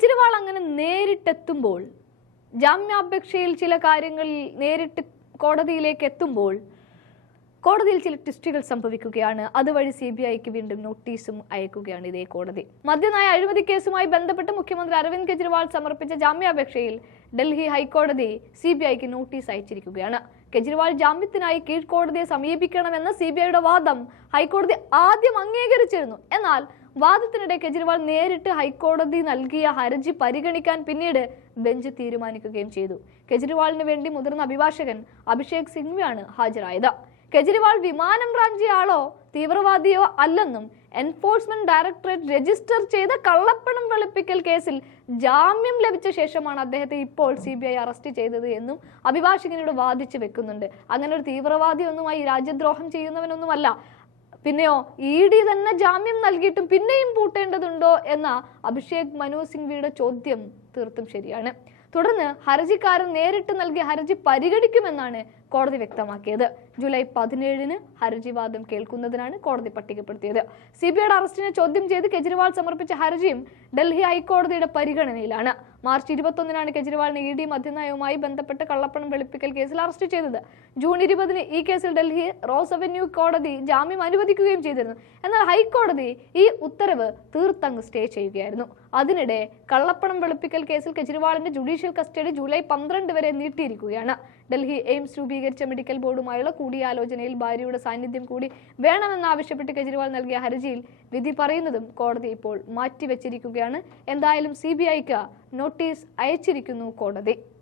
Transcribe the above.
കെജ്രിവാൾ അങ്ങനെ നേരിട്ടെത്തുമ്പോൾ ജാമ്യാപേക്ഷയിൽ ചില കാര്യങ്ങളിൽ നേരിട്ട് കോടതിയിലേക്ക് എത്തുമ്പോൾ കോടതിയിൽ ചില ട്വിസ്റ്റുകൾ സംഭവിക്കുകയാണ്. അതുവഴി സി ബി ഐക്ക് വീണ്ടും നോട്ടീസും അയക്കുകയാണ് ഇതേ കോടതി. മദ്യനായ അഴിമതി കേസുമായി ബന്ധപ്പെട്ട് മുഖ്യമന്ത്രി അരവിന്ദ് കെജ്രിവാൾ സമർപ്പിച്ച ജാമ്യാപേക്ഷയിൽ ഡൽഹി ഹൈക്കോടതി സി ബി ഐക്ക് നോട്ടീസ് അയച്ചിരിക്കുകയാണ്. കെജ്രിവാൾ ജാമ്യത്തിനായി കീഴ്ക്കോടതിയെ സമീപിക്കണമെന്ന സി ബി ഐയുടെ വാദം ഹൈക്കോടതി ആദ്യം അംഗീകരിച്ചിരുന്നു. എന്നാൽ വാദത്തിനിടെ കെജ്രിവാൾ നേരിട്ട് ഹൈക്കോടതി നൽകിയ ഹർജി പരിഗണിക്കാൻ പിന്നീട് ബെഞ്ച് തീരുമാനിക്കുകയും ചെയ്തു. കെജ്രിവാളിന് വേണ്ടി മുതിർന്ന അഭിഭാഷകൻ അഭിഷേക് സിംഗ്വിയാണ് ഹാജരായത്. കെജ്രിവാൾ വിമാനം റാഞ്ചിയാളോ തീവ്രവാദിയോ അല്ലെന്നും എൻഫോഴ്സ്മെന്റ് ഡയറക്ടറേറ്റ് രജിസ്റ്റർ ചെയ്ത കള്ളപ്പണം വെളുപ്പിക്കൽ കേസിൽ ജാമ്യം ലഭിച്ച ശേഷമാണ് അദ്ദേഹത്തെ ഇപ്പോൾ സി ബി ഐ അറസ്റ്റ് ചെയ്തത് എന്നും അഭിഭാഷകനോട് വാദിച്ചു വെക്കുന്നുണ്ട്. അങ്ങനെ ഒരു തീവ്രവാദിയൊന്നുമായി രാജ്യദ്രോഹം ചെയ്യുന്നവനൊന്നുമല്ല പിന്നെയോ ഇ ഡി തന്നെ ജാമ്യം നൽകിയിട്ടും പിന്നെയും പൂട്ടേണ്ടതുണ്ടോ എന്ന അഭിഷേക് മനു സിംഗ്വിയുടെ ചോദ്യം തീർത്തും ശരിയാണ്. തുടർന്ന് ഹർജിക്കാരൻ നേരിട്ട് നൽകിയ ഹർജി പരിഗണിക്കുമെന്നാണ് കോടതി വ്യക്തമാക്കിയത്. ജൂലൈ പതിനേഴിന് ഹർജിവാദം കേൾക്കുന്നതിനാണ് കോടതി പട്ടികപ്പെടുത്തിയത്. സി ബി അറസ്റ്റിനെ ചോദ്യം ചെയ്ത് കെജ്രിവാൾ സമർപ്പിച്ച ഹർജിയും ഡൽഹി ഹൈക്കോടതിയുടെ പരിഗണനയിലാണ്. മാർച്ച് ഇരുപത്തൊന്നിനാണ് കെജ്രിവാളിനെ ഇ ഡി മദ്യനയവുമായി ബന്ധപ്പെട്ട് കള്ളപ്പണം വെളുപ്പിക്കൽ കേസിൽ അറസ്റ്റ് ചെയ്തത്. ജൂൺ ഇരുപതിന് ഈ കേസിൽ ഡൽഹി റോസ് അവന്യൂ കോടതി ജാമ്യം അനുവദിക്കുകയും ചെയ്തിരുന്നു. എന്നാൽ ഹൈക്കോടതി ഈ ഉത്തരവ് തീർത്തങ്ങ് സ്റ്റേ ചെയ്യുകയായിരുന്നു. അതിനിടെ കള്ളപ്പണം വെളുപ്പിക്കൽ കേസിൽ കെജ്രിവാളിന്റെ ജുഡീഷ്യൽ കസ്റ്റഡി ജൂലൈ പന്ത്രണ്ട് വരെ നീട്ടിയിരിക്കുകയാണ്. ഡൽഹി എയിംസ് രൂപീകരിച്ച മെഡിക്കൽ ബോർഡുമായുള്ള കൂടിയാലോചനയിൽ ഭാര്യയുടെ സാന്നിധ്യം കൂടി വേണമെന്നാവശ്യപ്പെട്ട് കെജ്രിവാൾ നൽകിയ ഹർജിയിൽ വിധി പറയുന്നതും കോടതി ഇപ്പോൾ മാറ്റിവെച്ചിരിക്കുകയാണ്. എന്തായാലും സി നോട്ടീസ് അയച്ചിരിക്കുന്നു കോടതി.